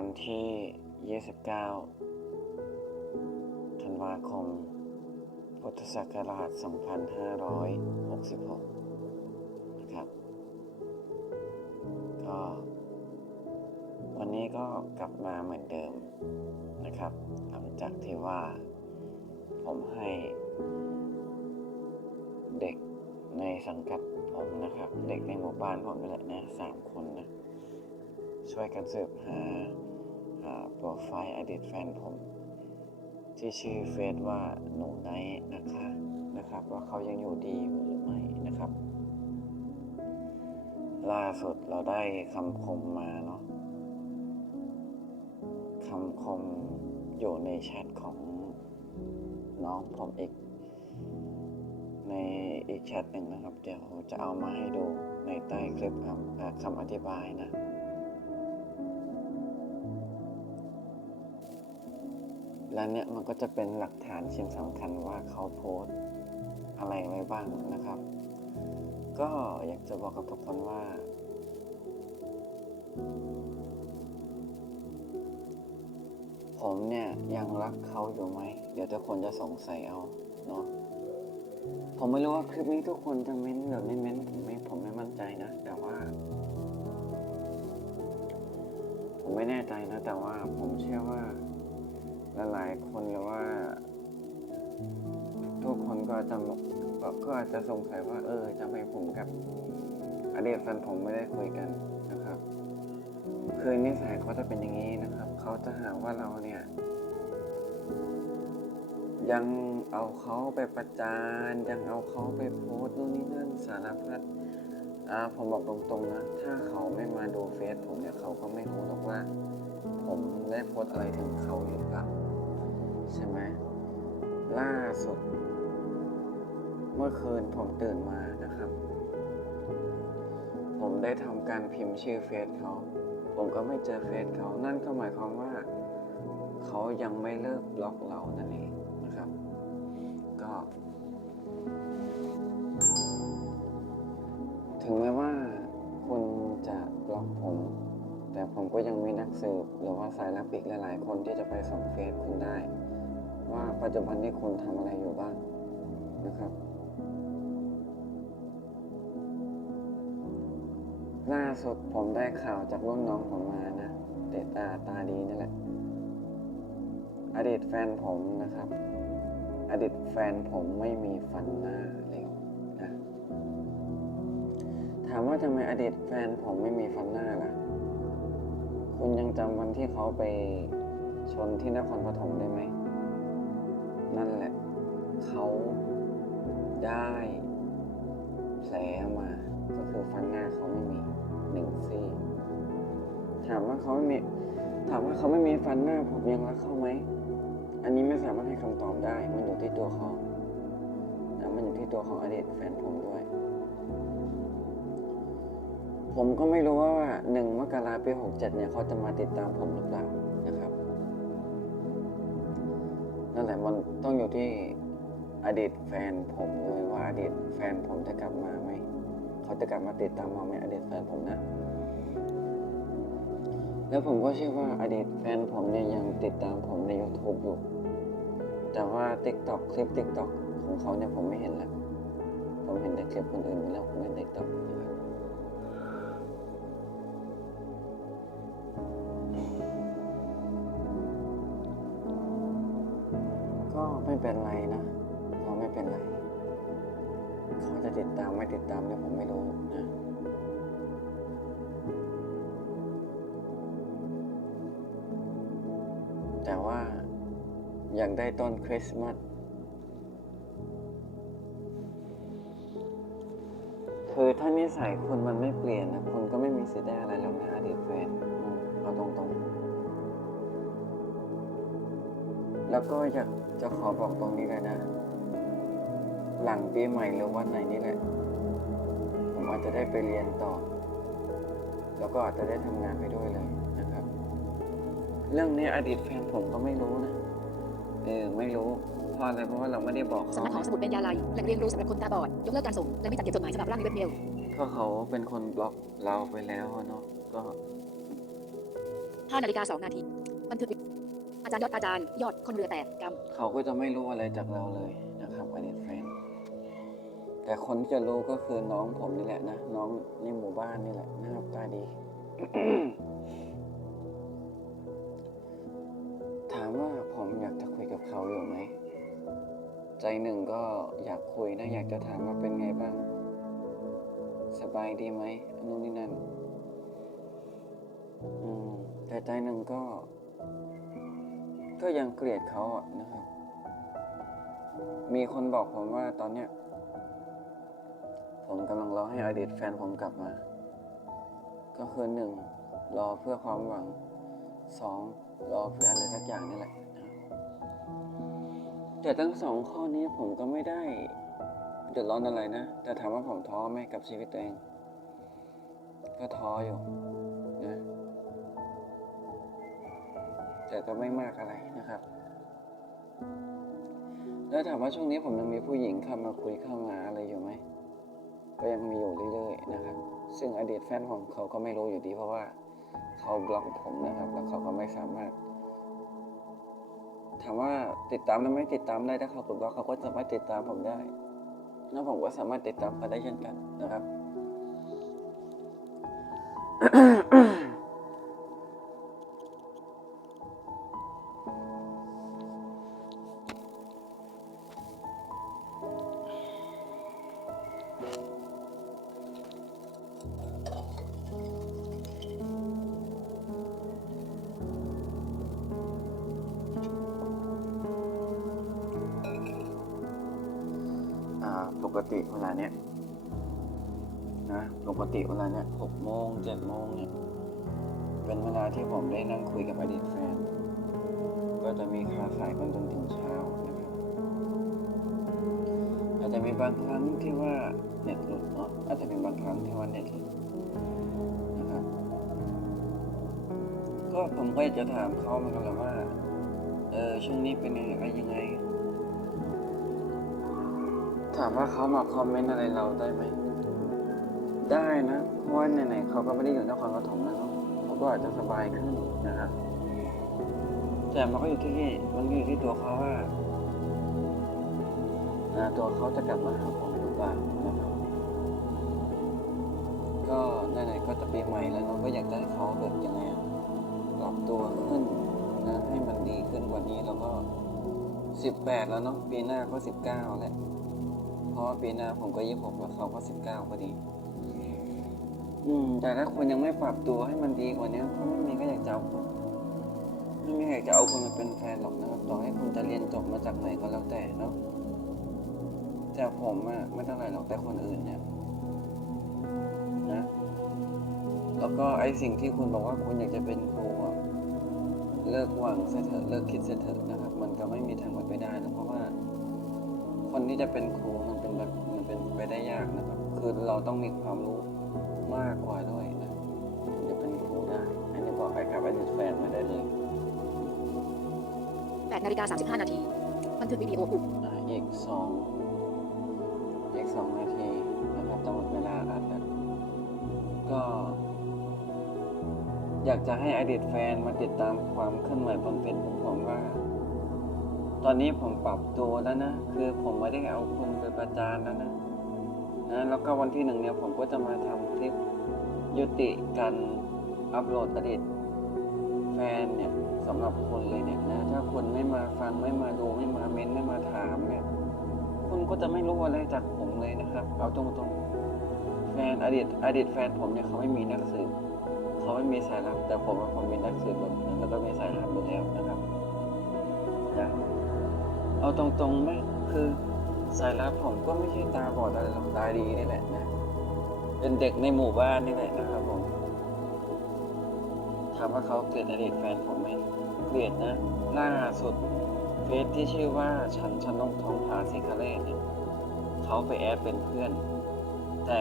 วันที่ 29 ธันวาคม พุทธศักราช 2566 นะครับ ก็ วันนี้ก็กลับมาเหมือนเดิมนะครับ หลังจากที่ว่า ผมให้เด็กในสังกัดผมนะครับ เด็กในหมู่บ้านผมนี่แหละนะสามคนนะ ช่วยกันสืบหาอ่า โปรไฟล์อดีตแฟนผม ที่ชื่อเฟซว่าหนูไนท์นะคะนะครับ ว่าเขายังอยู่ดีอยู่หรือไม่นะครับ ล่าสุดเราได้คำคมมาเนาะคำคมอยู่ในแชทของน้องผมอีก ในอีกแชทหนึ่งนะครับ เดี๋ยวจะเอามาให้ดูในใต้คลิปคำอ่าคำอธิบายนะ และเนี่ยมันก็จะเป็นหลักฐานชิ้นสำคัญว่าเขาโพสอะไรไว้บ้างนะครับ ก็อยากจะบอกกับทุกคนว่า ผมเนี่ยยังรักเขาอยู่ไหม เดี๋ยวทุกคนจะสงสัยเอาเนาะผมไม่รู้ว่าคลิปนี้ทุกคนจะเม้นหรือไม่เม้นผมไม่ผมไม่มั่นใจนะ แต่ว่า ผมไม่แน่ใจนะแต่ว่า หลายๆคนหรือว่า ทุกคนก็อาจจะก็ก็อาจจะสงสัยว่า เออทำไมผมกับอดีตแฟนผมไม่ได้คุยกันนะครับ คือนิสัยเขาจะเป็นอย่างนี้นะครับ เขาจะหาว่าเราเนี่ย ยังเอาเขาไปประจานยังเอาเขาไปโพสต์นู่นนี่นั่นสารพัดอ่าผมบอกตรงๆนะ ถ้าเขาไม่มาดูเฟซผมเนี่ยเขาก็ไม่รู้หรอกว่า ผมได้โพสต์อะไรถึงเขาหรือเปล่า ใช่ไหมล่าสุด เมื่อคืนผมตื่นมานะครับ ผมได้ทำการพิมพ์ชื่อเฟซเขา ผมก็ไม่เจอเฟซเขา นั่นก็หมายความว่า เขายังไม่เลิกบล็อกเรานั่นเองนะครับ ก็ ถึงแม้ว่าคุณจะบล็อกผมแต่ผมก็ยังมีนักสืบหรือว่าสายลับอีกหลายๆคนที่จะไปส่องเฟซคุณได้ ว่าปัจจุบันนี้คุณทำอะไรอยู่บ้างนะครับ ล่าสุดผมได้ข่าวจากรุ่นน้องผมมานะเตตาตาดีนั่นแหละ อดีตแฟนผมนะครับ อดีตแฟนผมไม่มีฟันหน้าเลยนะถามว่าทำไมอดีตแฟนผมไม่มีฟันหน้าล่ะ คุณยังจำวันที่เขาไปชนที่นครปฐมได้ไหม นั่นแหละ เขาได้แผลมา ก็คือฟันหน้าเขาไม่มีหนึ่งซี่ถามว่าเขาไม่มีถามว่าเขาไม่มีฟันหน้าผมยังรักเขาไหม อันนี้ไม่สามารถให้คำตอบได้ มันอยู่ที่ตัวเขาแล้วมันอยู่ที่ตัวของอดีตแฟนผมด้วย ผมก็ไม่รู้ว่าหนึ่งมกราปีหกเจ็ดเนี่ยเขาจะมาติดตามผมหรือเปล่า มันต้องอยู่ที่อดีตแฟนผมเลยว่าอดีตแฟนผมจะกลับมาไหมเขาจะกลับมาติดตามเราไหมอดีตแฟนผมนะ แล้วผมก็เชื่อว่าอดีตแฟนผมเนี่ยยังติดตามผมใน YouTube อยู่ แต่ว่า TikTok คลิป TikTok ของเขาเนี่ยผมไม่เห็นละผมเห็นแต่คลิปคนอื่นแล้วผมเห็น TikTok นะครับ ไม่เป็นไรนะเขาไม่เป็นไรเขาจะติดตามไม่ติดตามเนี่ยผมไม่รู้นะแต่ว่าอยากได้ต้นคริสต์มาสคือถ้านิสัยคุณมันไม่เปลี่ยนนะคุณก็ไม่มีสิทธิ์ได้อะไรหรอกนะอดีตแฟนเอาตรงๆ แล้วก็อยาก จะขอบอกตรงนี้เลยนะ หลังปีใหม่หรือวันไหนนี่แหละ ผมอาจจะได้ไปเรียนต่อ แล้วก็อาจจะได้ทำงานไปด้วยเลยนะครับ เรื่องนี้อดีตแฟนผมก็ไม่รู้นะ เออ ไม่รู้เพราะอะไรเพราะว่าเราไม่ได้บอกสำเขานักของสมุดเป็นยาลัยแหล่งเรียนรู้สำหรับคนตาบอด ยกเลิกการส่ง และไม่จัดเก็บจดหมายสำหรับร่างในเว็บเมลก็เขาเป็นคนบล็อกเราไปแล้วอะเนาะก็5นาฬิกา2นาทีบันทึก อาจารย์ยอดอาจารย์ยอดคนเรือแตกกรรมเขาก็จะไม่รู้อะไรจากเราเลยนะครับอดีตแฟนแต่คนที่จะรู้ก็คือน้องผมนี่แหละนะ น้องในหมู่บ้านนี่แหละนะครับตาดี ถามว่าผมอยากจะคุยกับเขาอยู่ไหม ใจหนึ่งก็อยากคุยนะอยากจะถามว่าเป็นไงบ้าง สบายดีไหมนนู้นนี่นั่น อืมแต่ใจหนึ่งก็ ก็ยังเกลียดเขาอะนะครับ มีคนบอกผมว่าตอนเนี้ย ผมกำลังรอให้อดีตแฟนผมกลับมา ก็คือหนึ่งรอเพื่อความหวังสองรอเพื่ออะไรสักอย่างนี่แหละแต่ทั้งสองข้อนี้ผมก็ไม่ได้เดือดร้อนอะไรนะ แต่ถามว่าผมท้อไหมกับชีวิตตัวเอง ก็ท้ออยู่นะ แต่ก็ไม่มากอะไรนะครับ แล้วถามว่าช่วงนี้ผมยังมีผู้หญิงเข้ามาคุยเข้ามาอะไรอยู่ไหม ก็ยังมีอยู่เรื่อยๆนะครับ ซึ่งอดีตแฟนของเขาก็ไม่รู้อยู่ดีเพราะว่าเขาบล็อกผมนะครับ แล้วเขาก็ไม่สามารถ ถามว่าติดตามได้ไหมติดตามได้ถ้าเขากดบล็อกเขาก็สามารถติดตามผมได้ แล้วผมก็สามารถติดตามเขาได้เช่นกันนะครับ ปกติเวลาเนี้ยนะปกติเวลาเนี้ยหกโมงเจ็ดโมงเนี่ยเป็นเวลาที่ผมได้นั่งคุยกับอดีตแฟน ก็จะมีคาขายกันจนถึงเช้านะครับอาจจะมีบางครั้งที่ว่าเน็ตหลุดเนาะอาจจะมีบางครั้งที่ว่าเน็ตหลุดนะครับก็ผมก็อยากจะถามเขาเหมือนกันแหละว่าเออช่วงนี้เป็นยังไงอะไรยังไง ถามว่าเขามาคอมเมนต์อะไรเราได้ไหม ได้นะ เพราะว่าไหนๆเขาก็ไม่ได้อยู่นครปฐมแล้วเนะเขาก็อาจจะสบายขึ้นนะครับ แต่มันก็อยู่ที่มันก็อยู่ที่ตัวเขาว่าอ่าตัวเขาจะกลับมาหาผมหรือเปล่านะครับ ก็ไหนๆก็จะปีใหม่แล้วเนาก็อยากจะให้เขาแบบยังไงอะปรับตัวขึ้นนะให้มันดีขึ้นกว่านี้แล้วก็สิบแปดแล้วเนาะปีหน้าก็สิบเก้าแล้ว เพราะว่าปีหน้าผมก็ยี่สิบหกแล้วเขาก็สิบเก้าพอดี อืม แต่ถ้าคนยังไม่ปรับตัวให้มันดีกว่านี้ก็ไม่มีก็อยากจะเอาคุณไม่มีใครอยากจะเอาคุณมาเป็นแฟนหรอกนะครับต่อให้คุณจะเรียนจบมาจากไหนก็แล้วแต่เนาะแต่ผมอะไม่เท่าไหร่หรอกแต่คนอื่นเนี่ยนะแล้วก็ไอสิ่งที่คุณบอกว่าคุณอยากจะเป็นครูเลิกหวังเสเถอะเลิกคิดเสเถอะนะครับ มันก็ไม่มีทางเป็นไปได้นะเพราะว่าคน ที่จะเป็นครูมันเป็นแบบมันเป็นไปได้ยากนะครับ คือเราต้องมีความรู้มากกว่าด้วยนะถึงจะเป็นครูได้ อันนี้บอกไปกับอดีตแฟนมาได้เลย8นาฬิกา35 นาที บันทึกวิดีโอกลุ่มอ่าอีกสองอีกสองนาทีนะครับจะหมดเวลาอัดแล้วก็ อยากจะให้อดีตแฟนมาติดตามความเคลื่อนไหวบนเฟซบุ๊กผมว่า ตอนนี้ผมปรับตัวแล้วนะ คือผมไม่ได้เอาคุณไปประจานแล้วนะนะแล้วก็วันที่หนึ่งเนี่ยผมก็จะมาทำคลิปยุติการอัปโหลดอดีตแฟนเนี่ยสำหรับคนเลยเนี่ยนะถ้าคุณไม่มาฟังไม่มาดูไม่มาเม้นไม่มาถามเนี่ยคุณก็จะไม่รู้อะไรจากผมเลยนะครับ เอาตรงๆ แฟนอดีตอดีตแฟนผมเนี่ยเขาไม่มีนักสืบเขาไม่มีสายลับแต่ผมว่าผมมีนักสืบแล้วก็มีสายลับอยู่แล้วนะครับนะ เอาตรงๆไหมคือสายลับผมก็ไม่ใช่ตาบอดอะไรหรอกตาดีนี่แหละนะ เป็นเด็กในหมู่บ้านนี่แหละนะครับผมถามว่าเขาเกลียดอดีตแฟนผมไหมเกลียดนะล่าสุดเฟซที่ชื่อว่าฉันชนกทองผาสิคาเรศเนี่ยเขาไปแอดเป็นเพื่อน แต่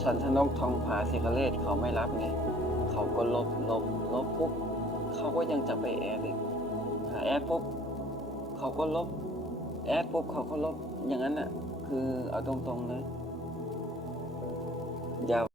ฉันชนกทองผาสิคาเรศเขาไม่รับไงเขาก็ลบลบลบปุ๊บเขาก็ยังจะไปแอดอีก หาแอดปุ๊บเขาก็ลบ แอดปุ๊บเขาก็ลบอย่างนั้นน่ะ คือเอาตรงๆนะอย่า